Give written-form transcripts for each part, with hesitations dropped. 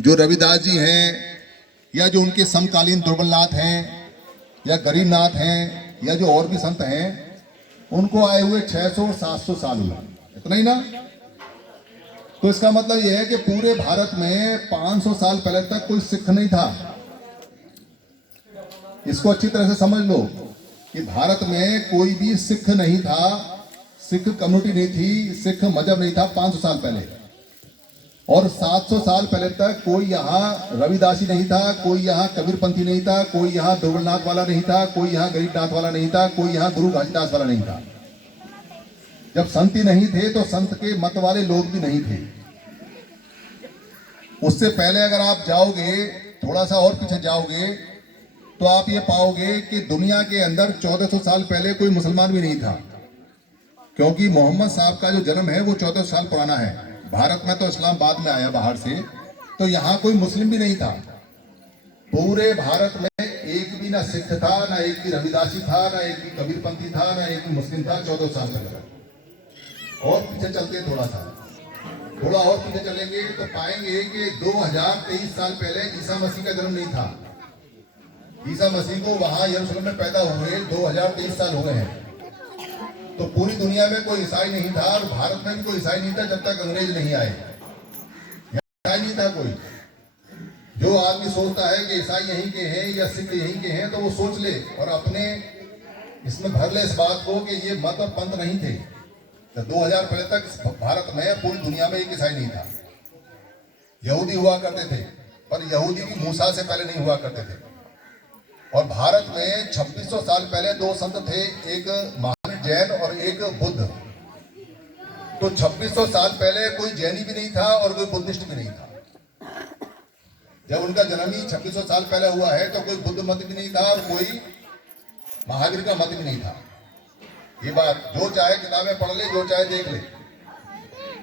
जो रविदास जी हैं या जो उनके समकालीन दुर्बलनाथ हैं या गरीबनाथ हैं या जो और भी संत हैं, उनको आए हुए 600-700 साल हुए, इतना ही ना। तो इसका मतलब यह है कि पूरे भारत में 500 साल पहले तक कोई सिख नहीं था। इसको अच्छी तरह से समझ लो कि भारत में कोई भी सिख नहीं था, सिख कम्युनिटी नहीं थी, सिख मजहब नहीं था 500 साल पहले। और 700 साल पहले तक कोई यहाँ रविदासी नहीं था, कोई यहाँ कबीरपंथी नहीं था, कोई यहाँ दुर्बलनाथ वाला नहीं था, कोई यहाँ गरीबनाथ वाला नहीं था, कोई यहाँ गुरु घासीदास वाला नहीं था। जब संत ही नहीं थे तो संत के मत वाले लोग भी नहीं थे। उससे पहले अगर आप जाओगे, थोड़ा सा और पीछे जाओगे, तो आप ये पाओगे कि दुनिया के अंदर 1400 साल पहले कोई मुसलमान भी नहीं था, क्योंकि मोहम्मद साहब का जो जन्म है वो 1400 साल पुराना है। भारत में तो इस्लाम बाद में आया बाहर से, तो यहाँ कोई मुस्लिम भी नहीं था। पूरे भारत में एक भी ना सिख था, ना एक भी रविदासी था, ना एक भी कबीरपंथी था, ना एक भी मुस्लिम था 1400 साल पहले। और पीछे चलते हैं, थोड़ा और पीछे चलेंगे तो पाएंगे कि 2023 साल पहले ईसा मसीह का जन्म नहीं था। ईसा मसीह को वहां यरूशलेम में पैदा हुए 2023 साल हुए हैं। तो पूरी दुनिया में कोई ईसाई नहीं था, और भारत में भी कोई ईसाई नहीं था जब तक अंग्रेज नहीं आए। ईसाई नहीं था कोई। जो आदमी सोचता है कि ईसाई यहीं के हैं या सिख यहीं के हैं, तो वो सोच ले और अपने इसमें भर ले इस बात को कि ये मत और पंथ नहीं थे। तो 2000 पहले तक भारत में पूरी दुनिया में एक ईसाई नहीं था। यहूदी हुआ करते थे, पर यहूदी भी मूसा से पहले नहीं हुआ करते थे। और भारत में 2600 साल पहले दो संत थे, एक महावीर जैन और एक बुद्ध। तो 2600 साल पहले कोई जैनी भी नहीं था और कोई बुद्धिस्ट भी नहीं था। जब उनका जन्म ही 2600 साल पहले हुआ है तो कोई बुद्ध मत भी नहीं था और कोई महावीर का मत भी नहीं था। ये बात जो चाहे किताबें पढ़ ले, जो चाहे देख ले।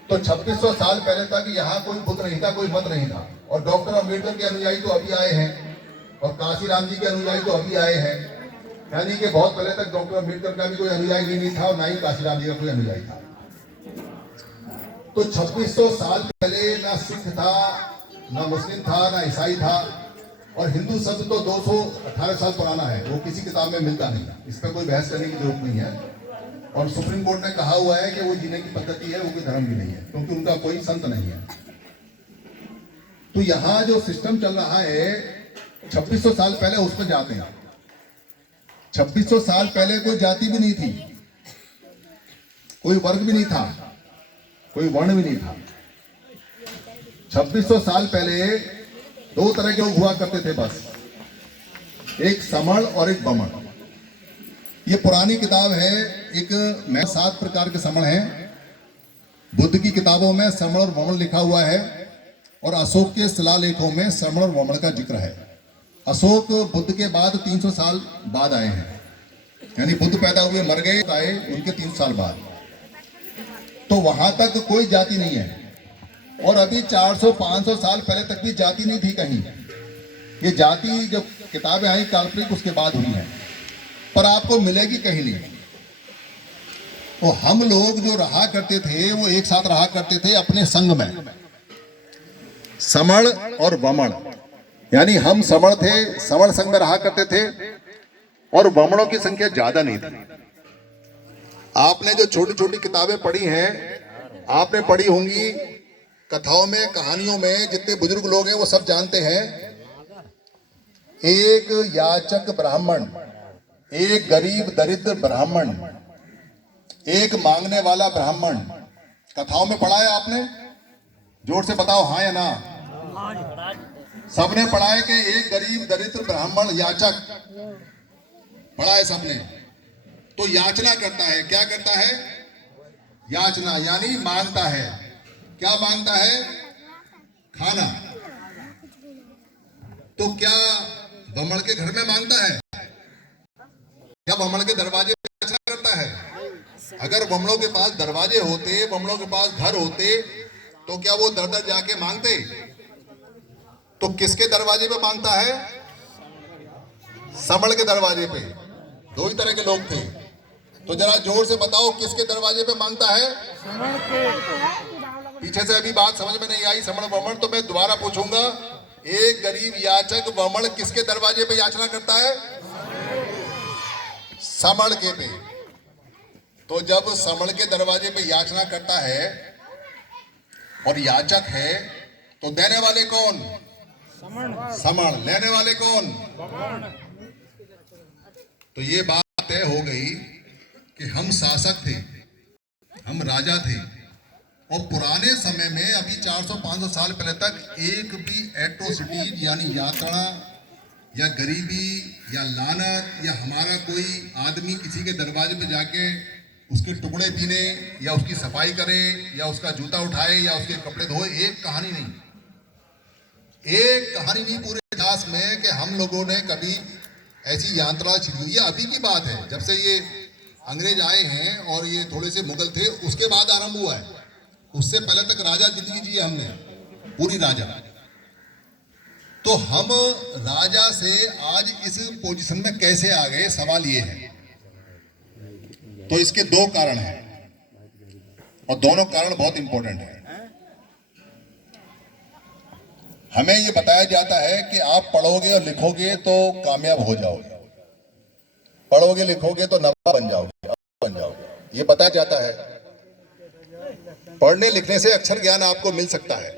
तो 2600 साल पहले तक यहाँ कोई बुद्ध नहीं था, कोई मत नहीं था। और डॉक्टर अम्बेडकर के अनुयायी तो अभी आए हैं, और काशीराम जी के अनुयायी तो अभी आए हैं। यानी कि बहुत पहले तक डॉक्टर अम्बेडकर का भी कोई अनुयायी नहीं था और ना ही काशीराम जी का कोई अनुयायी था। तो 2600 साल पहले ना सिख था, ना मुस्लिम था, ना ईसाई था। और हिंदू शब्द तो 218 साल पुराना है, वो किसी किताब में मिलता नहीं। इस पर कोई बहस करने की जरूरत नहीं है। और सुप्रीम कोर्ट ने कहा हुआ है कि वो जीने की पद्धति है, वो कोई धर्म भी नहीं है, क्योंकि उनका कोई संत नहीं है। तो यहाँ जो सिस्टम चल रहा है 2600 साल पहले, उस पर जाते हैं। 2600 साल पहले कोई जाति भी नहीं थी, कोई वर्ग भी नहीं था, कोई वर्ण भी नहीं था। 2600 साल पहले दो तरह के लोग हुआ करते थे बस, एक समण और एक बमण। ये पुरानी किताब है, एक में 7 प्रकार के समण हैं। बुद्ध की किताबों में समण और वमण लिखा हुआ है, और अशोक के शिलालेखों में समण और वमण का जिक्र है। अशोक बुद्ध के बाद 300 साल बाद आए हैं, यानी बुद्ध पैदा हुए मर गए, आए उनके 300 साल बाद। तो वहां तक कोई जाति नहीं है। और अभी 400-500 साल पहले तक भी जाति नहीं थी कहीं। ये जाति जो किताबें आई काल्पनिक उसके बाद हुई है, पर आपको मिलेगी कहीं नहीं। तो हम लोग जो रहा करते थे वो एक साथ रहा करते थे अपने संग में, समण और वमण। यानी हम समण थे, समण संग में रहा करते थे, और वमणों की संख्या ज्यादा नहीं थी। आपने जो छोटी छोटी किताबें पढ़ी हैं, आपने पढ़ी होंगी कथाओं में, कहानियों में, जितने बुजुर्ग लोग हैं वो सब जानते हैं। एक याचक ब्राह्मण, एक गरीब दरिद्र ब्राह्मण, एक मांगने वाला ब्राह्मण। कथाओं में पढ़ा है आपने? जोर से बताओ हाँ या ना। सबने पढ़ा है कि एक गरीब दरिद्र ब्राह्मण याचक, पढ़ा है सबने। तो याचना करता है, क्या करता है? याचना यानी मांगता है। क्या मांगता है? खाना। तो क्या बमण के घर में मांगता है? क्या बमण के दरवाजे पे याचना करता है? अगर बमणों के पास दरवाजे होते, बमणों के पास घर होते, तो क्या वो दर दर जाके मांगते? तो किसके दरवाजे पे मांगता है? समण के दरवाजे पे। दो ही तरह के लोग थे। तो जरा जोर से बताओ किसके दरवाजे पे मांगता है? पीछे से अभी बात समझ में नहीं आई समण वमण, तो मैं दोबारा पूछूंगा, एक गरीब याचक वमण किसके दरवाजे पे याचना करता है? समण के पे। तो जब समण के दरवाजे पे याचना करता है और याचक है, तो देने वाले कौन? समण। लेने वाले कौन? तो ये बात तय हो गई कि हम शासक थे, हम राजा थे, और पुराने समय में अभी 400-500 साल पहले तक एक भी एट्रोसिटी यानी यातना या गरीबी या लानत या हमारा कोई आदमी किसी के दरवाजे पे जाके उसके टुकड़े पीने या उसकी सफाई करे या उसका जूता उठाए या उसके कपड़े धोए, एक कहानी नहीं, एक कहानी नहीं पूरे इतिहास में कि हम लोगों ने कभी ऐसी यात्रा छिड़ी हुई। ये अभी की बात है, जब से ये अंग्रेज आए हैं और ये थोड़े से मुगल थे उसके बाद आरंभ हुआ है। उससे पहले तक राजा जिंदगी जी हमने पूरी राजा। तो हम राजा से आज इस पोजीशन में कैसे आ गए, सवाल ये है। तो इसके दो कारण हैं और दोनों कारण बहुत इंपॉर्टेंट है। हमें ये बताया जाता है कि आप पढ़ोगे और लिखोगे तो कामयाब हो जाओगे, पढ़ोगे लिखोगे तो नवाब बन जाओगे, ये बताया जाता है। पढ़ने लिखने से अक्षर ज्ञान आपको मिल सकता है,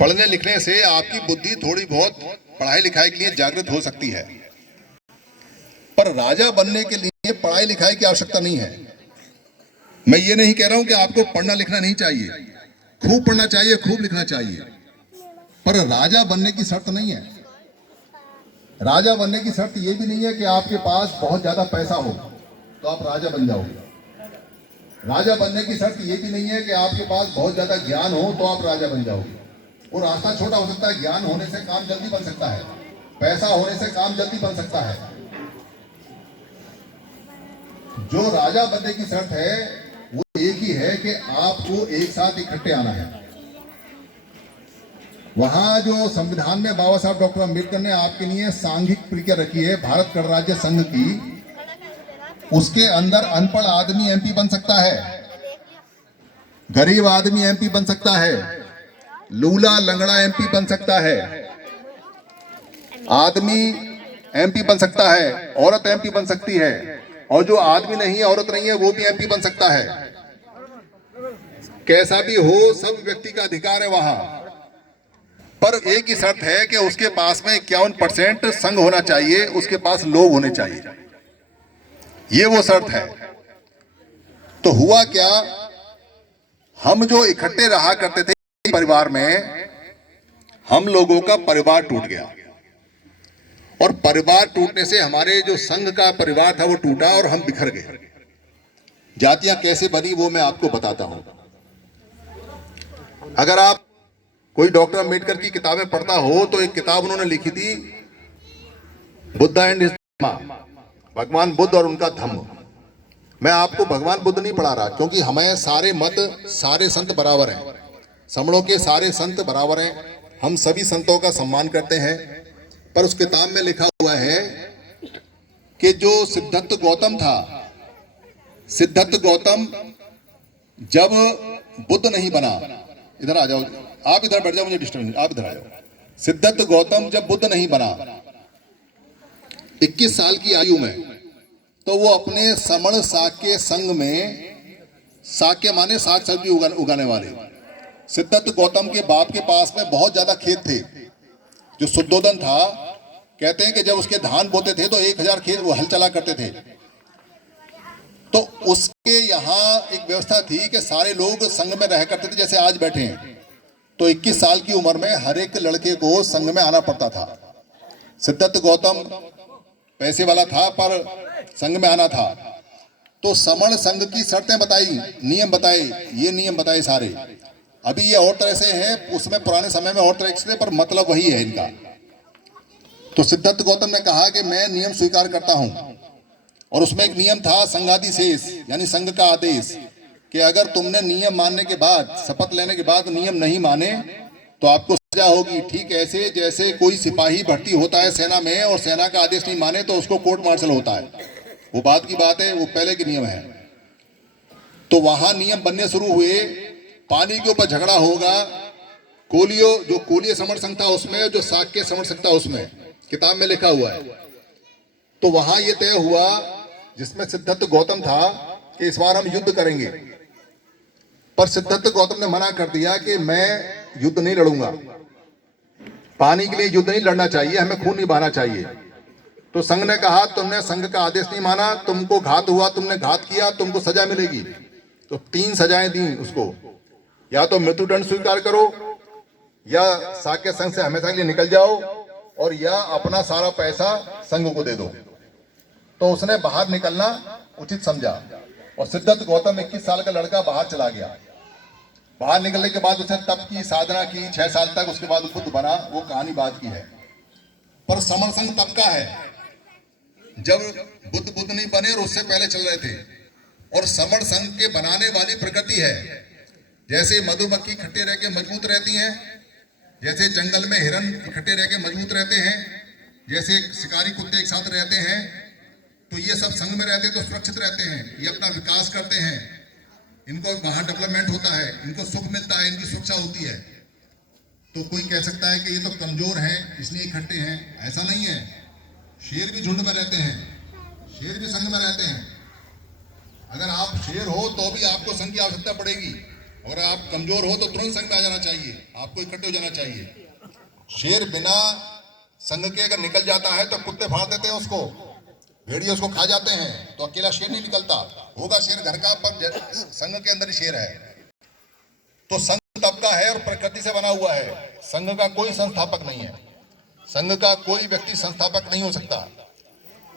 पढ़ने लिखने से आपकी बुद्धि थोड़ी बहुत पढ़ाई लिखाई के लिए जागृत हो सकती है, पर राजा बनने के लिए पढ़ाई लिखाई की आवश्यकता नहीं है। मैं ये नहीं कह रहा हूं कि आपको पढ़ना लिखना नहीं चाहिए, खूब पढ़ना चाहिए, खूब लिखना चाहिए, पर राजा बनने की शर्त नहीं है। राजा बनने की शर्त यह भी नहीं है कि आपके पास बहुत ज्यादा पैसा हो तो आप राजा बन जाओगे। राजा बनने की शर्त यह भी नहीं है कि आपके पास बहुत ज्यादा ज्ञान हो तो आप राजा बन जाओगे। वो रास्ता छोटा हो सकता है, ज्ञान होने से काम जल्दी बन सकता है, पैसा होने से काम जल्दी बन सकता है। जो राजा बनने की शर्त है वो एक ही है कि आपको एक साथ इकट्ठे आना है। वहां जो संविधान में बाबा साहब डॉक्टर अंबेडकर ने आपके लिए सांघिक प्रक्रिया रखी है भारत गणराज्य संघ की, उसके अंदर अनपढ़ आदमी एमपी बन सकता है, गरीब आदमी एमपी बन सकता है, लूला लंगड़ा एमपी बन सकता है, आदमी एमपी बन सकता है, औरत एमपी बन सकती है, और जो आदमी नहीं है औरत नहीं है वो भी एमपी बन सकता है। कैसा भी हो सब व्यक्ति का अधिकार है वहां, पर एक ही शर्त है कि उसके पास में 51% संघ होना चाहिए, उसके पास लोग होने चाहिए, ये वो शर्त है। तो हुआ क्या, हम जो इकट्ठे रहा करते थे परिवार में, हम लोगों का परिवार टूट गया, और परिवार टूटने से हमारे जो संघ का परिवार था वो टूटा और हम बिखर गए। जातियां कैसे बनी वो मैं आपको बताता हूं। अगर आप कोई डॉक्टर अंबेडकर की किताबें पढ़ता हो तो एक किताब उन्होंने लिखी थी, बुद्धा एंड हिज धम्म, भगवान बुद्ध और उनका धम्म। मैं आपको भगवान बुद्ध नहीं पढ़ा रहा, क्योंकि हमें सारे मत सारे संत बराबर हैं, समणों के सारे संत बराबर हैं, हम सभी संतों का सम्मान करते हैं। पर उस किताब में लिखा हुआ है कि जो सिद्धार्थ गौतम था, सिद्धार्थ गौतम जब बुद्ध नहीं बना, इधर आ जाओ, आप इधर बैठ जाओ, मुझे डिस्टर्ब, आप इधर आ जाओ। सिद्धार्थ गौतम जब बुद्ध नहीं बना 21 साल की आयु में, तो वो अपने समण साक्य संघ में, साक्य माने साग सब्जी उगाने वाले, सिद्धार्थ गौतम के बाप के पास में बहुत ज्यादा खेत थे। जो शुद्धोधन था, कहते हैं कि जब उसके धान बोते थे तो 1000 खेत वो हल चला करते थे। तो उसके यहाँ एक व्यवस्था थी कि सारे लोग संघ में रह करते थे जैसे आज बैठे हैं। तो 21 साल की उम्र में हर एक लड़के को संघ में आना पड़ता था। सिद्धार्थ गौतम पैसे वाला था पर संघ में आना था, तो समण संघ की शर्तें बताई, नियम बताए, ये नियम बताए सारे। अभी ये और तरह से है, उसमें पुराने समय में और तरह से, पर मतलब वही है इनका। तो सिद्धार्थ गौतम ने कहा कि मैं नियम स्वीकार करता हूं, और उसमें एक नियम था संघादि शेष, यानी संघ का आदेश, कि अगर तुमने नियम मानने के बाद, शपथ लेने के बाद नियम नहीं माने तो आपको सजा होगी। ठीक ऐसे जैसे कोई सिपाही भर्ती होता है सेना में और सेना का आदेश नहीं माने तो उसको कोर्ट मार्शल होता है, वो बात की बात है, वो पहले के नियम है। तो वहां नियम बनने शुरू हुए। पानी के ऊपर झगड़ा होगा, कोलियो जो कोलिय समर संघ था उसमें, जो साक्य समर संघ था उसमें, किताब में लिखा हुआ है। तो वहां ये तय हुआ जिसमें सिद्धार्थ गौतम था कि इस बार हम युद्ध करेंगे, पर सिद्धार्थ गौतम ने मना कर दिया कि मैं युद्ध नहीं लड़ूंगा, पानी के लिए युद्ध नहीं लड़ना चाहिए, हमें खून नहीं बहाना चाहिए। तो संघ ने कहा तुमने संघ का आदेश नहीं माना, तुमको घात हुआ, तुमने घात किया, तुमको सजा मिलेगी। तो 3 सजाएं दी उसको, या तो मृत्युदंड स्वीकार करो, या साक्य संघ से हमेशा के लिए निकल जाओ, और या अपना सारा पैसा संघ को दे दो। तो उसने बाहर निकलना उचित समझा और सिद्धार्थ गौतम 21 साल का लड़का बाहर चला गया। बाहर निकलने के बाद उसने तप की, साधना की 6 साल तक, उसके बाद बुद्ध बना, वो कहानी बाद की है। पर समर संघ तब का है जब बुद्ध नहीं बने और उससे पहले चल रहे थे। और समर संघ के बनाने वाली प्रकृति है, जैसे मधुमक्खी इकट्ठे रह के मजबूत रहती हैं, जैसे जंगल में हिरन इकट्ठे रह के मजबूत रहते हैं, जैसे शिकारी कुत्ते एक साथ रहते हैं, तो ये सब संघ में रहते तो सुरक्षित रहते हैं, ये अपना विकास करते हैं, इनको वहां डेवलपमेंट होता है, इनको सुख मिलता है, इनकी सुरक्षा होती है। तो कोई कह सकता है कि ये तो कमजोर हैं इसलिए इकट्ठे हैं, ऐसा नहीं है। शेर भी झुंड में रहते हैं, शेर भी संघ में रहते हैं। अगर आप शेर हो तो भी आपको संघ की आवश्यकता पड़ेगी, और आप कमजोर हो तो तुरंत संघ में आ जाना चाहिए, आपको इकट्ठे हो जाना चाहिए। शेर बिना संघ के अगर निकल जाता है तो कुत्ते फाड़ देते हैं उसको, भेड़िए उसको खा जाते हैं, तो अकेला शेर नहीं निकलता। होगा शेर घर का, पर संघ के अंदर ही शेर है। तो संघ तब का है और प्रकृति से बना हुआ है, संघ का कोई संस्थापक नहीं है, संघ का कोई व्यक्ति संस्थापक नहीं हो सकता।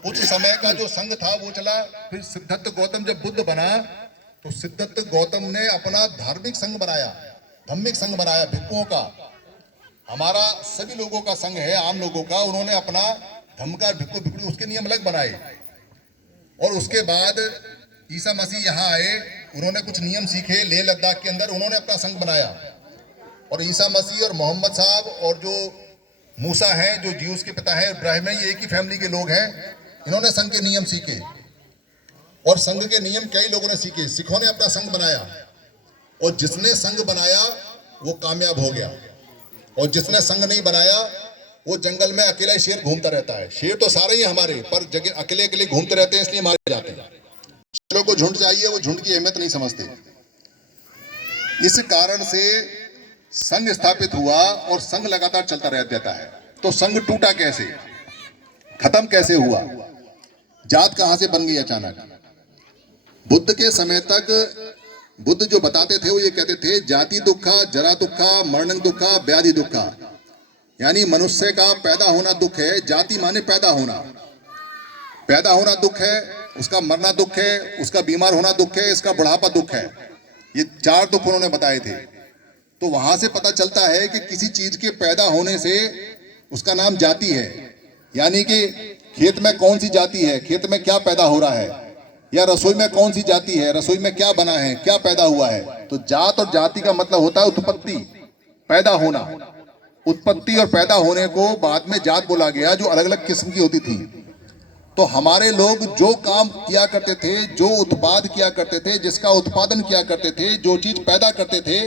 कुछ समय का जो संघ था वो चला, फिर सिद्धार्थ गौतम जब बुद्ध बना तो सिद्धार्थ गौतम ने अपना धार्मिक संघ बनाया, धम्मिक संघ बनाया, भिक्षुओं का। हमारा सभी लोगों का संघ है, आम लोगों का। उन्होंने अपना धम्म का भिक्षु भिक्षु उसके नियम अलग बनाए। और उसके बाद ईसा मसीह यहाँ आए, उन्होंने कुछ नियम सीखे, लेह लद्दाख के अंदर उन्होंने अपना संघ बनाया। और ईसा मसीह और मोहम्मद साहब और जो मूसा हैं, जो ज्यूस के पिता हैं, इब्राहिम है, ये एक ही फैमिली के लोग हैं। इन्होंने संघ के नियम सीखे और संघ के नियम कई लोगों ने सीखे। सिखों ने अपना संघ बनाया और जिसने संघ बनाया वो कामयाब हो गया, और जिसने संघ नहीं बनाया वो जंगल में अकेला शेर घूमता रहता है। शेर तो सारे ही हमारे, पर जगह अकेले अकेले घूमते रहते हैं, इसलिए मारे जाते हैं। शेरों को झुंड चाहिए, वो झुंड की अहमियत नहीं समझते। इस कारण से संघ स्थापित हुआ और संघ लगातार चलता रह जाता है। तो संघ टूटा कैसे, खत्म कैसे हुआ, जात कहां से बन गई अचानक? बुद्ध के समय तक बुद्ध जो बताते थे वो ये कहते थे, जाति दुखा, जरा दुखा, मरण दुखा, व्याधि दुखा। यानी मनुष्य का पैदा होना दुख है, जाति माने पैदा होना, पैदा होना दुख है, उसका मरना दुख है, उसका बीमार होना दुख है, इसका बुढ़ापा दुख है। ये 4 दुख उन्होंने बताए थे। तो वहां से पता चलता है कि किसी चीज के पैदा होने से उसका नाम जाति है। यानी कि खेत में कौन सी जाति है, खेत में क्या पैदा हो रहा है, या रसोई में कौन सी जाति है, रसोई में क्या बना है, क्या पैदा हुआ है। तो जात और जाति का मतलब होता है उत्पत्ति, पैदा होना। उत्पत्ति और पैदा होने को बाद में जात बोला गया, जो अलग अलग किस्म की होती थी। तो हमारे लोग जो काम किया करते थे, जो उत्पाद किया करते थे, जिसका उत्पादन किया करते थे, जो चीज पैदा करते थे,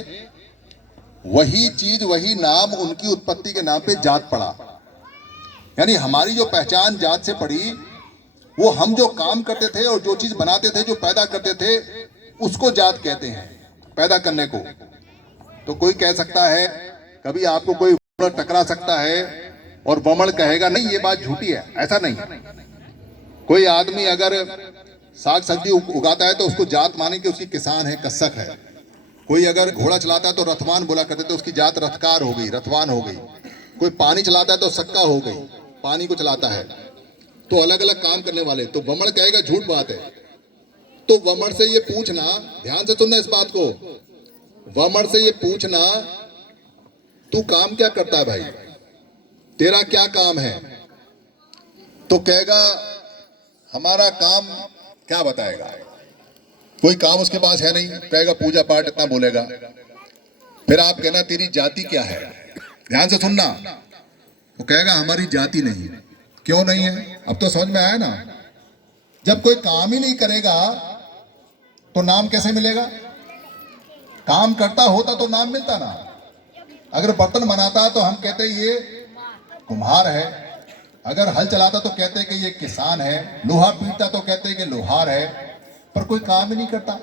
वही चीज, वही नाम उनकी उत्पत्ति के नाम पे जात पड़ा। यानी हमारी जो पहचान जात से पड़ी, वो हम जो काम करते थे और जो चीज बनाते थे, जो पैदा करते थे, उसको जात कहते हैं, पैदा करने को। तो कोई कह सकता है, कभी आपको कोई टकरा सकता है और वमन कहेगा नहीं ये बात झूठी है, ऐसा नहीं। कोई आदमी अगर साग सब्जी उगाता है तो उसको जात माने कि उसकी किसान है, कृषक है। कोई अगर घोड़ा चलाता है तो रथवान बोला करते थे, उसकी जात रथकार हो गई, रथवान हो गई। कोई पानी चलाता है तो सक्का हो गई, पानी को चलाता है। तो अलग अलग काम करने वाले। तो वमन कहेगा झूठ बात है। तो वमन से ये पूछना, ध्यान से सुनना इस बात को, वमन से ये पूछना तू काम क्या करता है भाई, तेरा क्या काम है? तो कहेगा हमारा काम, क्या बताएगा, कोई काम उसके पास है नहीं, कहेगा पूजा पाठ, इतना बोलेगा। फिर आप कहना तेरी जाति क्या है, ध्यान से सुनना। वो कहेगा हमारी जाति नहीं। क्यों नहीं है? अब तो समझ में आया ना। जब कोई काम ही नहीं करेगा तो नाम कैसे मिलेगा? काम करता होता तो नाम मिलता ना। अगर बर्तन बनाता तो हम कहते ये कुम्हार है, अगर हल चलाता तो कहते कि ये किसान है, लोहा पीटता तो कहते कि लोहार है, पर कोई काम ही नहीं करता,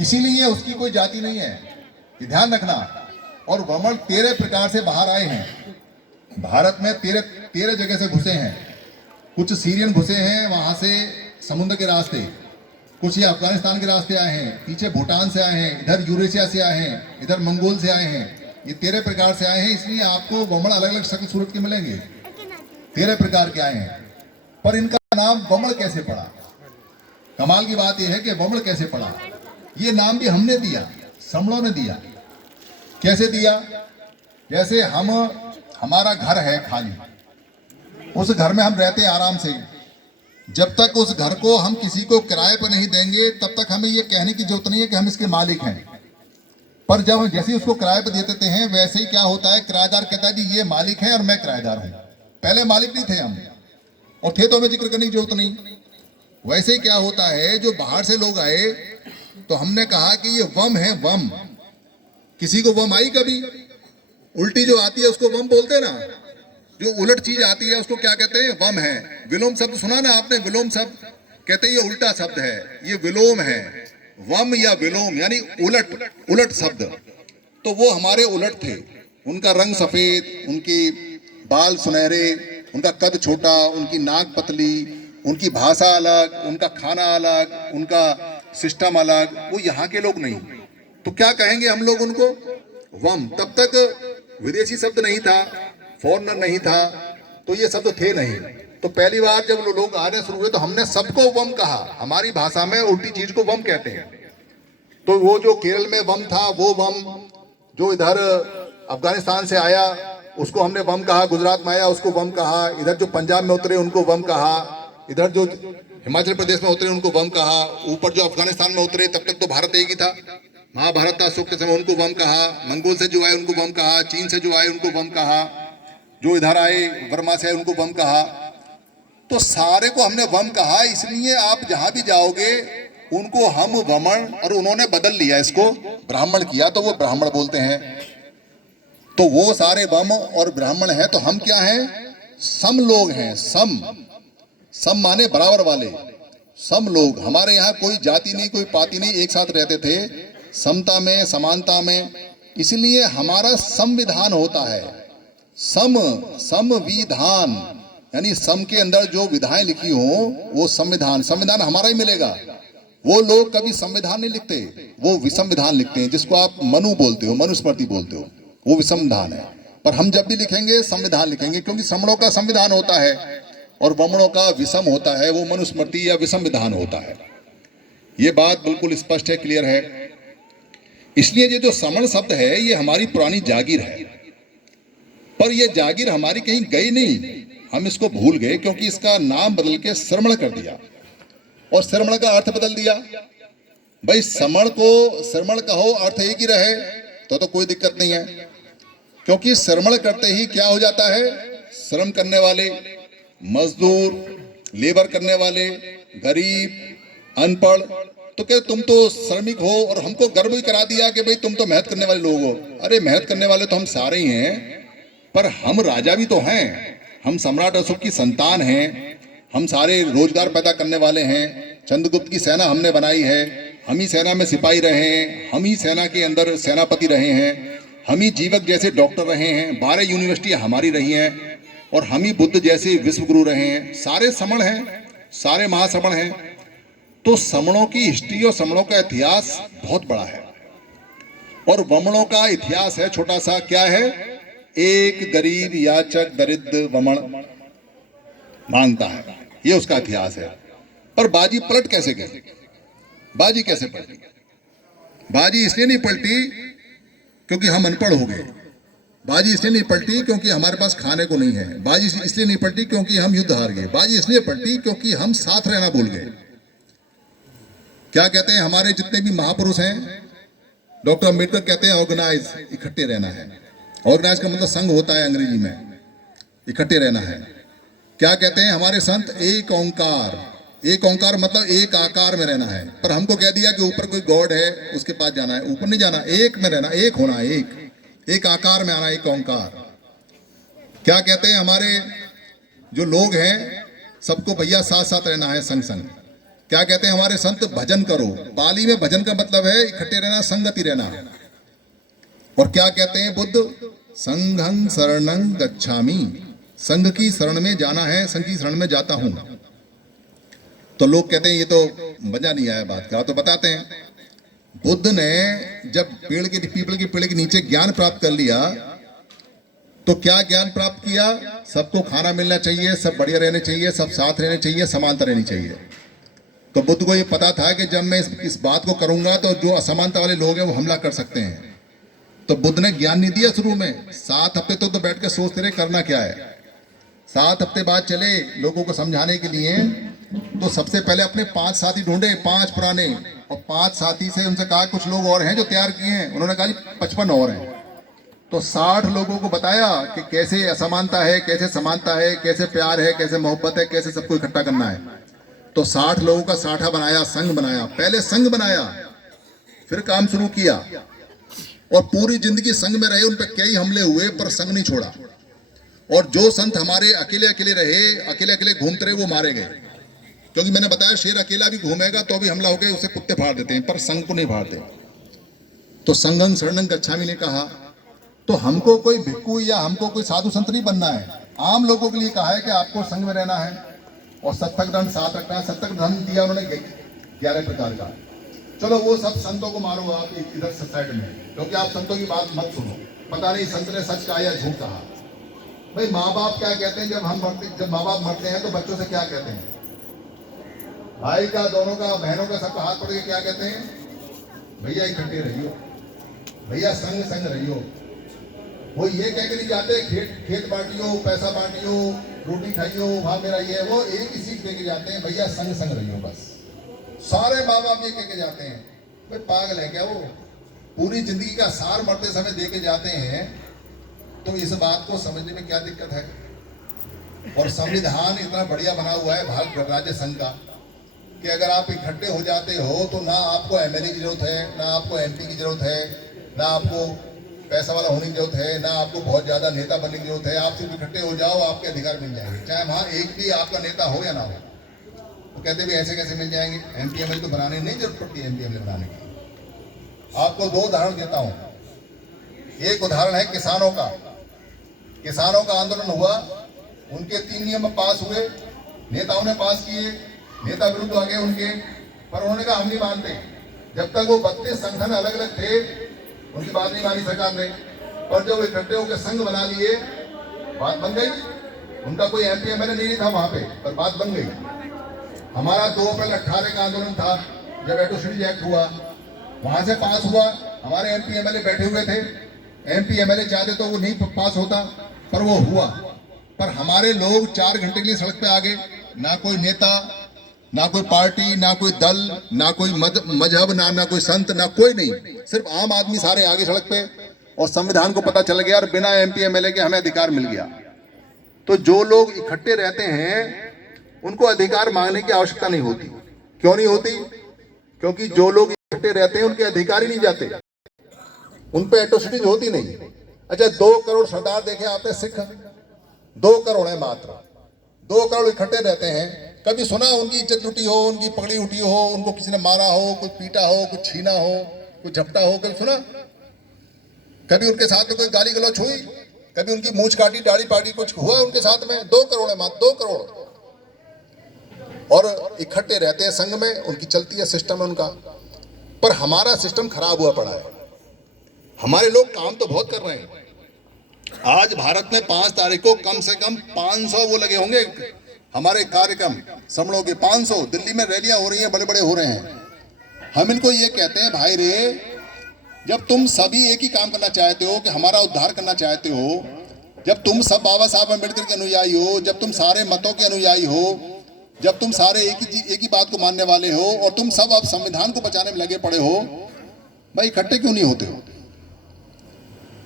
इसीलिए उसकी कोई जाति नहीं है, ये ध्यान रखना। और वमन 13 प्रकार से बाहर आए हैं, भारत में 13 जगह से घुसे हैं। कुछ सीरियन घुसे हैं वहां से समुद्र के रास्ते, कुछ ये अफगानिस्तान के रास्ते आए हैं, पीछे भूटान से आए हैं, इधर यूरेशिया से आए हैं, इधर मंगोल से आए हैं, ये 13 प्रकार से आए हैं। इसलिए आपको वमन अलग अलग शक्ल सूरत के मिलेंगे, 13 प्रकार के आए हैं। पर इनका नाम वमन कैसे पड़ा? कमाल की बात यह है कि वमन कैसे पड़ा, ये नाम भी हमने दिया, समणों ने दिया। कैसे दिया? जैसे हमारा घर है खाली, उस घर में हम रहते हैं आराम से, जब तक उस घर को हम किसी को किराए पर नहीं देंगे तब तक हमें ये कहने की जरूरत नहीं है कि हम इसके मालिक हैं। पर जब जैसे ही उसको किराए पर दे देते हैं, वैसे ही क्या होता है, किराएदार कहता है जी ये मालिक है और मैं किराएदार हूं। पहले मालिक नहीं थे हम, और थे तो हमें जिक्र करने की जरूरत नहीं। वैसे ही क्या होता है, जो बाहर से लोग आए तो हमने कहा कि ये वम है, वम। किसी को वम आई कभी? उल्टी जो आती है उसको वम बोलते हैं ना, जो उलट चीज आती है उसको क्या कहते हैं? वम है। विलोम शब्द सुना ना आपने? विलोम शब्द कहते हैं ये उल्टा शब्द है, ये विलोम है। वम या विलोम यानी उलट, उलट शब्द। तो वो हमारे उलट थे, उनका रंग सफेद, उनके बाल सुनहरे, उनका कद छोटा, उनकी नाक पतली, उनकी भाषा अलग, उनका खाना अलग, उनका सिस्टम अलग। वो यहाँ के लोग नहीं, तो क्या कहेंगे हम लोग उनको? वम। तब तक विदेशी शब्द नहीं था, फॉरेनर नहीं था, तो ये शब्द थे नहीं। तो पहली बार जब लोग आने शुरू हुए तो हमने सबको वम कहा। हमारी भाषा में उल्टी चीज को वम कहते हैं। तो वो जो केरल में वम था वो वम, जो इधर अफगानिस्तान से आया उसको हमने वम कहा, गुजरात में आया उसको वम कहा, इधर जो पंजाब में उतरे उनको वम कहा, इधर जो हिमाचल प्रदेश में उतरे उनको वम कहा, ऊपर जो अफगानिस्तान में उतरे तब तक तो भारत एक ही था, महाभारत था अशोक के समय, उनको वम कहा, मंगोल से जो आए उनको वम कहा, चीन से जो आए उनको वम कहा, जो इधर आए वर्मा से आए उनको वम कहा। तो सारे को हमने वम कहा। इसलिए आप जहां भी जाओगे उनको हम वमन, और उन्होंने बदल लिया इसको, ब्राह्मण किया तो वो ब्राह्मण बोलते हैं। तो वो सारे वम और ब्राह्मण हैं, तो हम क्या हैं? सम लोग हैं। सम, सम माने बराबर वाले, सम लोग। हमारे यहाँ कोई जाति नहीं, कोई पाति नहीं, एक साथ रहते थे समता में, समानता में। इसलिए हमारा संविधान होता है, सम, संविधान, यानी सम के अंदर जो विधाएं लिखी हो वो संविधान। संविधान हमारा ही मिलेगा। वो लोग कभी संविधान नहीं लिखते, वो विसंविधान लिखते हैं, जिसको आप मनु बोलते हो, मनुस्मृति बोलते हो, वो विसंविधान है। पर हम जब भी लिखेंगे संविधान लिखेंगे, क्योंकि समणों का संविधान होता है और वमणों का विषम होता है, वो मनुस्मृति या विसंविधान होता है। ये बात बिल्कुल स्पष्ट है, क्लियर है। इसलिए ये जो समण शब्द है ये हमारी पुरानी जागीर है, पर ये जागीर हमारी कहीं गई नहीं, हम इसको भूल गए, क्योंकि इसका नाम बदल के श्रमण कर दिया और श्रमण का अर्थ बदल दिया। भाई समण को श्रमण कहो, अर्थ एक ही रहे तो कोई दिक्कत नहीं है, क्योंकि श्रमण करते ही क्या हो जाता है? श्रम करने वाले, मजदूर, लेबर करने वाले, गरीब, अनपढ़, तो क्या तुम तो श्रमिक हो, और हमको गर्व भी करा दिया कि भाई तुम तो मेहनत करने वाले लोग हो। अरे मेहनत करने वाले तो हम सारे ही हैं, पर हम राजा भी तो हैं, हम सम्राट अशोक की संतान हैं, हम सारे रोजगार पैदा करने वाले हैं। चंद्रगुप्त की सेना हमने बनाई है, हम ही सेना में सिपाही रहे हैं, हम ही सेना के अंदर सेनापति रहे हैं, हम ही जीवक जैसे डॉक्टर रहे हैं, 12 यूनिवर्सिटी हमारी रही हैं, और हम ही बुद्ध जैसे विश्वगुरु रहे हैं। सारे समण हैं, सारे महासमण हैं। तो समणों की हिस्ट्री और समणों का इतिहास बहुत बड़ा है, और वमणों का इतिहास है छोटा सा। क्या है? एक गरीब याचक दरिद्र वमण मांगता है, ये उसका इतिहास है। पर बाजी पलट कैसे गई? बाजी कैसे पलटी? बाजी इसलिए नहीं पलटी क्योंकि हम अनपढ़ हो गए, बाजी इसलिए नहीं पलटी क्योंकि हमारे पास खाने को नहीं है, बाजी इसलिए नहीं पलटी क्योंकि हम युद्ध हार गए, बाजी इसलिए पलटी क्योंकि हम साथ रहना भूल गए। क्या कहते हैं हमारे जितने भी महापुरुष हैं, डॉक्टर अम्बेडकर कहते हैं ऑर्गेनाइज, इकट्ठे रहना है। ऑर्गेनाइज का मतलब संघ होता है अंग्रेजी में, इकट्ठे रहना है। क्या कहते हैं हमारे संत? एक ओंकार, एक ओंकार मतलब एक आकार में रहना है, पर हमको कह दिया कि ऊपर कोई गॉड है उसके पास जाना है, ऊपर नहीं जाना, एक में रहना, एक होना है, एक आकार में आना, एक ओंकार। क्या कहते हैं हमारे जो लोग हैं सबको भैया साथ साथ रहना है, संग संग। क्या कहते हैं हमारे संत, भजन करो। पाली में भजन का मतलब है इकट्ठे रहना, संगति रहना। और क्या कहते हैं बुद्ध, संघं शरणं गच्छामि, संघ की शरण में जाना है, संघ की शरण में जाता हूं। तो लोग कहते हैं ये तो मजा नहीं आया बात का, तो बताते हैं बुद्ध ने जब पीपल के पेड़ के नीचे ज्ञान प्राप्त कर लिया तो क्या ज्ञान प्राप्त किया, सबको खाना मिलना चाहिए, सब बढ़िया रहने चाहिए, सब साथ रहने चाहिए, समानता रहनी चाहिए। तो बुद्ध को ये पता था कि जब मैं इस बात को करूंगा तो जो असमानता वाले लोग हैं वो हमला कर सकते हैं। तो बुद्ध ने ज्ञान नहीं दिया शुरू में, 7 हफ्ते तो बैठ के सोचते रहे करना क्या है। 7 हफ्ते बाद चले लोगों को समझाने के लिए, तो सबसे पहले अपने 5 साथी ढूंढे, 5 पुराने, और 5 साथी से उनसे कहा कुछ लोग और हैं जो तैयार किए हैं। उन्होंने कहा जी 55 और हैं। तो 60 लोगों को बताया कि कैसे असमानता है, कैसे समानता है, कैसे प्यार है, कैसे मोहब्बत है, कैसे सबको इकट्ठा करना है। तो 60 लोगों का साठा बनाया, संघ बनाया। पहले संघ बनाया, फिर काम शुरू किया, और पूरी जिंदगी संघ में रहे। उन पर कई हमले हुए पर संघ नहीं छोड़ा। और जो संत हमारे अकेले अकेले रहे, अकेले अकेले घूमते रहे, वो मारे गए। क्योंकि मैंने बताया शेर अकेला भी घूमेगा तो भी हमला हो गया, उसे कुत्ते फाड़ देते हैं, पर संघ को नहीं फाड़ते। तो संघं शरणं गच्छामि ने कहा, तो हमको कोई भिक्खु या हमको कोई साधु संत नहीं बनना है। आम लोगों के लिए कहा है कि आपको संघ में रहना है और सत्तक दंड साथ रखना है। सत्तक दंड दिया उन्होंने 11 प्रकार का। चलो वो सब संतों को मारो आप इधर साइड में, क्योंकि आप संतों की बात मत सुनो, पता नहीं संत ने सच कहा या झूठ कहा। भाई माँ बाप क्या कहते हैं, जब माँ बाप मरते हैं तो बच्चों से क्या कहते हैं, भाई का, दोनों का, बहनों का, सबका हाथ पकड़ के क्या कहते हैं, भैया इकट्ठे रहियो, भैया संग संग रहियो। वो ये कह के नहीं जाते खेत बांटियो, पैसा बांटियो, रोटी खाइयो, वहां मेरा ये, वो एक ही सीख दे के जाते हैं, भैया संग संग रहियो। बस सारे माँ बाप ये कह के जाते हैं। भाई पागल है क्या वो? पूरी जिंदगी का सार मरते समय दे के जाते हैं, तो इस बात को समझने में क्या दिक्कत है? और संविधान इतना बढ़िया बना हुआ है भारत गणराज्य संघ का कि अगर आप इकट्ठे हो जाते हो तो ना आपको एमएलए की जरूरत है, ना आपको एमपी की जरूरत है, ना आपको पैसा वाला होने की जरूरत है, ना आपको बहुत ज्यादा नेता बनने की जरूरत है। आप सिर्फ इकट्ठे हो जाओ, आपके अधिकार मिल जाएंगे, चाहे वहां एक भी आपका नेता हो या ना हो। तो कहते भी ऐसे कैसे मिल जाएंगे? एमपी एमएलए तो बनाने नहीं जरूरत पड़ती, एमपी एमएलए बनाने की। आपको 2 उदाहरण देता हूं। एक उदाहरण है किसानों का। किसानों का आंदोलन हुआ, उनके 3 नियम पास हुए, नेताओं ने पास किए, नेता विरुद्ध आ गए उनके, पर उन्होंने कहा हम नहीं मानते। जब तक वो 32 संगठन अलग अलग थे उनकी बात नहीं मानी सरकार ने, और जब वो इकट्ठे होकर संघ बना लिए, बात बन गई। उनका कोई एमपी एमएलए नहीं था वहां पे, पर बात बन गई। हमारा 2 अप्रैल 18 का आंदोलन था, जब एट्रोसिटीज एक्ट हुआ, वहां से पास हुआ। हमारे एमपी एमएलए बैठे हुए थे, एमपी एमएलए चाहते तो वो नहीं पास होता, पर वो हुआ। पर हमारे लोग 4 घंटे के लिए सड़क पे आ गए। ना कोई नेता, ना कोई पार्टी, ना कोई दल, ना कोई मजहब, ना कोई संत, ना कोई नहीं, सिर्फ आम आदमी सारे आगे सड़क पे। और संविधान को पता चल गया और बिना एमपी एमएलए के हमें अधिकार मिल गया। तो जो लोग इकट्ठे रहते हैं उनको अधिकार मांगने की आवश्यकता नहीं होती। क्यों नहीं होती? क्योंकि जो लोग इकट्ठे रहते हैं उनके अधिकार ही नहीं जाते, उन पे एट्रोसिटीज होती नहीं। अच्छा, 2 करोड़ सरदार देखे आपने सिख? 2 करोड़ है मात्र। 2 करोड़ इकट्ठे रहते हैं। कभी सुना उनकी इज्जत लुटी हो, उनकी पगड़ी उठी हो, उनको किसी ने मारा हो, कुछ पीटा हो, कुछ छीना हो, कुछ झपटा हो? कभी सुना? कभी उनके साथ में कोई गाली गलौच हुई? कभी उनकी मूंछ काटी, दाढ़ी पाटी, कुछ हुआ उनके साथ में? 2 करोड़ है मात्र, 2 करोड़। और इकट्ठे रहते हैं संघ में, उनकी चलती है सिस्टम उनका। पर हमारा सिस्टम खराब हुआ पड़ा है। हमारे लोग काम तो बहुत कर रहे हैं। आज भारत में 5 तारीख को कम से कम 500 वो लगे होंगे हमारे कार्यक्रम, समड़ों के 500। दिल्ली में रैलियां हो रही हैं, बड़े बड़े हो रहे हैं। हम इनको ये कहते हैं, भाई रे, जब तुम सभी एक ही काम करना चाहते हो कि हमारा उद्धार करना चाहते हो, जब तुम सब बाबा साहब अम्बेडकर के अनुयायी हो, जब तुम सारे मतों के अनुयायी हो, जब तुम सारे एक ही बात को मानने वाले हो, और तुम सब अब संविधान को बचाने में लगे पड़े हो, भाई इकट्ठे क्यों नहीं होते हो?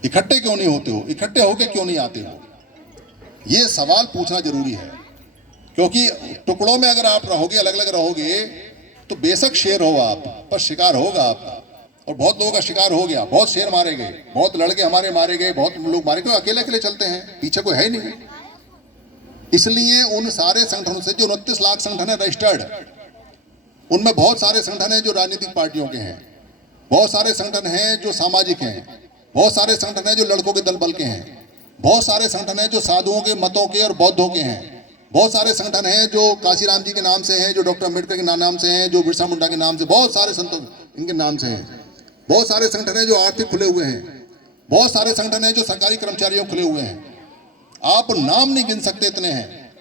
इकट्ठे क्यों नहीं होते हो? इकट्ठे होके क्यों नहीं आते हो? ये सवाल पूछना जरूरी है। क्योंकि टुकड़ों में अगर आप रहोगे, अलग अलग रहोगे, तो बेशक शेर हो आप, पर शिकार होगा आपका। और बहुत लोगों का शिकार हो गया, बहुत शेर मारे गए, बहुत लड़के हमारे मारे गए, बहुत लोग मारे गए, अकेले अकेले चलते हैं, पीछे कोई है नहीं। इसलिए उन सारे संगठनों से, जो 29 लाख संगठन है रजिस्टर्ड, उनमें बहुत सारे संगठन हैं जो राजनीतिक पार्टियों के हैं, बहुत सारे संगठन हैं जो सामाजिक हैं, बहुत सारे संगठन हैं जो लड़कों के दल बल के हैं, बहुत सारे संगठन हैं जो साधुओं के, मतों के और बौद्धों के हैं, बहुत सारे संगठन हैं जो काशीराम जी के नाम से हैं, जो डॉक्टर अम्बेडकर के नाम से हैं, जो बिरसा मुंडा के नाम से, बहुत सारे संतों इनके नाम से हैं। बहुत सारे संगठन हैं जो आर्थिक खुले हुए हैं, बहुत सारे संगठन हैं जो सरकारी कर्मचारियों खुले हुए हैं। आप नाम नहीं गिन सकते, इतने हैं।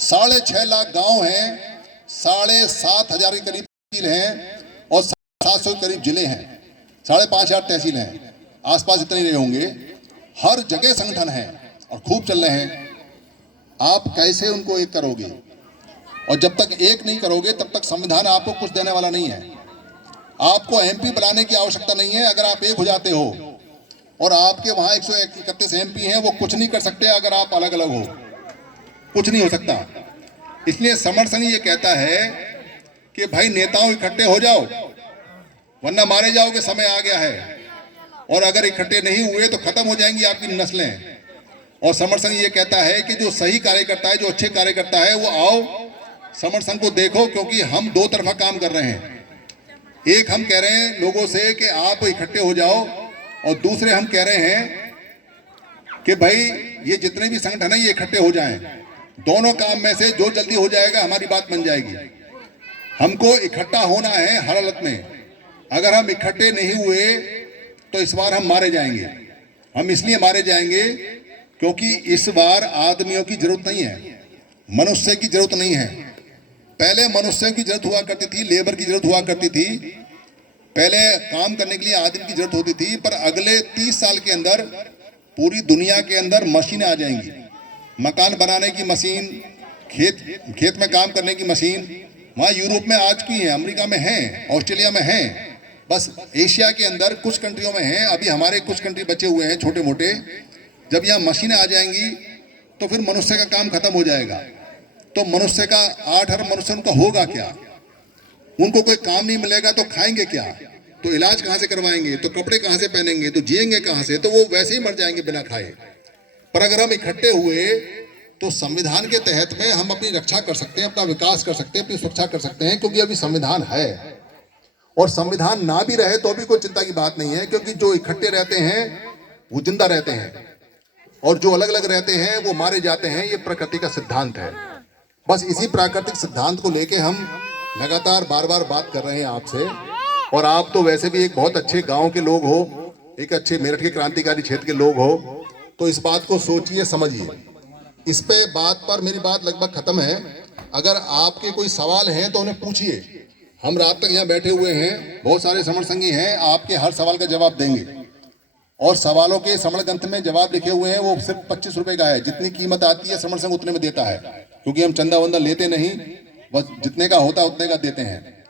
6.5 लाख गांव हैं, 7,500 के करीब तहसील हैं और 700 के करीब जिले हैं, 5,500 तहसील हैं, आसपास इतने ही रहे होंगे। हर जगह संगठन हैं और खूब चल रहे हैं। आप कैसे उनको एक करोगे? और जब तक एक नहीं करोगे तब तक संविधान आपको कुछ देने वाला नहीं है। आपको एमपी बनाने की आवश्यकता नहीं है। अगर आप एक हो जाते हो, और आपके वहां 131 एमपी हैं, वो कुछ नहीं कर सकते अगर आप अलग अलग हो, कुछ नहीं हो सकता। इसलिए समर संघ ये कहता है कि भाई नेताओं इकट्ठे हो जाओ, वरना मारे जाओगे, समय आ गया है। और अगर इकट्ठे नहीं हुए तो खत्म हो जाएंगी आपकी नस्लें। और समर संघ ये कहता है कि जो सही कार्यकर्ता है, जो अच्छे कार्यकर्ता है, वो आओ समर संघ को देखो, क्योंकि हम दो तरफा काम कर रहे हैं। एक हम कह रहे हैं लोगों से कि आप इकट्ठे हो जाओ, और दूसरे हम कह रहे हैं कि भाई ये जितने भी संगठन हैं ये इकट्ठे हो जाएं। दोनों काम में से जो जल्दी हो जाएगा हमारी बात बन जाएगी। हमको इकट्ठा होना है हर हालत में। अगर हम इकट्ठे नहीं हुए तो इस बार हम मारे जाएंगे। हम इसलिए मारे जाएंगे क्योंकि इस बार आदमियों की जरूरत नहीं है, मनुष्य की जरूरत नहीं है। पहले मनुष्यों की जरूरत हुआ करती थी, लेबर की जरूरत हुआ करती थी, पहले काम करने के लिए आदमी की जरूरत होती थी। पर अगले 30 साल के अंदर पूरी दुनिया के अंदर मशीनें आ जाएंगी। मकान बनाने की मशीन, खेत में काम करने की मशीन वहाँ यूरोप में आ चुकी है, अमेरिका में है, ऑस्ट्रेलिया में है, बस एशिया के अंदर कुछ कंट्रियों में है। अभी हमारे कुछ कंट्री बचे हुए हैं छोटे मोटे। जब यहाँ मशीनें आ जाएंगी तो फिर मनुष्य का काम खत्म हो जाएगा। तो मनुष्य का 8 अरब मनुष्य उनका होगा क्या? उनको कोई काम नहीं मिलेगा तो खाएंगे क्या? तो इलाज कहाँ से करवाएंगे? तो कपड़े कहाँ से पहनेंगे? तो जिएंगे कहाँ से? तो वो वैसे ही मर जाएंगे बिना खाए। पर अगर हम इकट्ठे हुए तो संविधान के तहत में हम अपनी रक्षा कर सकते हैं, अपना विकास कर सकते हैं, अपनी सुरक्षा कर सकते हैं, क्योंकि अभी संविधान है। और संविधान ना भी रहे तो भी कोई चिंता की बात नहीं है, क्योंकि जो इकट्ठे रहते हैं वो जिंदा रहते हैं, और जो अलग अलग रहते हैं वो मारे जाते हैं। ये प्रकृति का सिद्धांत है। बस इसी प्राकृतिक सिद्धांत को लेके हम लगातार बार बार बात कर रहे हैं आपसे। और आप तो वैसे भी एक बहुत अच्छे गांव के लोग हो, एक अच्छे मेरठ के क्रांतिकारी क्षेत्र के लोग हो, तो इस बात को सोचिए, समझिए। इस पे बात पर मेरी बात लगभग खत्म है। अगर आपके कोई सवाल हैं तो उन्हें पूछिए। हम रात तक यहाँ बैठे हुए हैं, बहुत सारे समर संगी हैं, आपके हर सवाल का जवाब देंगे। और सवालों के समर ग्रंथ में जवाब लिखे हुए हैं, वो सिर्फ 25 रुपए का है। जितनी कीमत आती है समर संघ उतने में देता है, क्योंकि हम चंदा वंदा लेते नहीं, बस जितने का होता है उतने का देते हैं।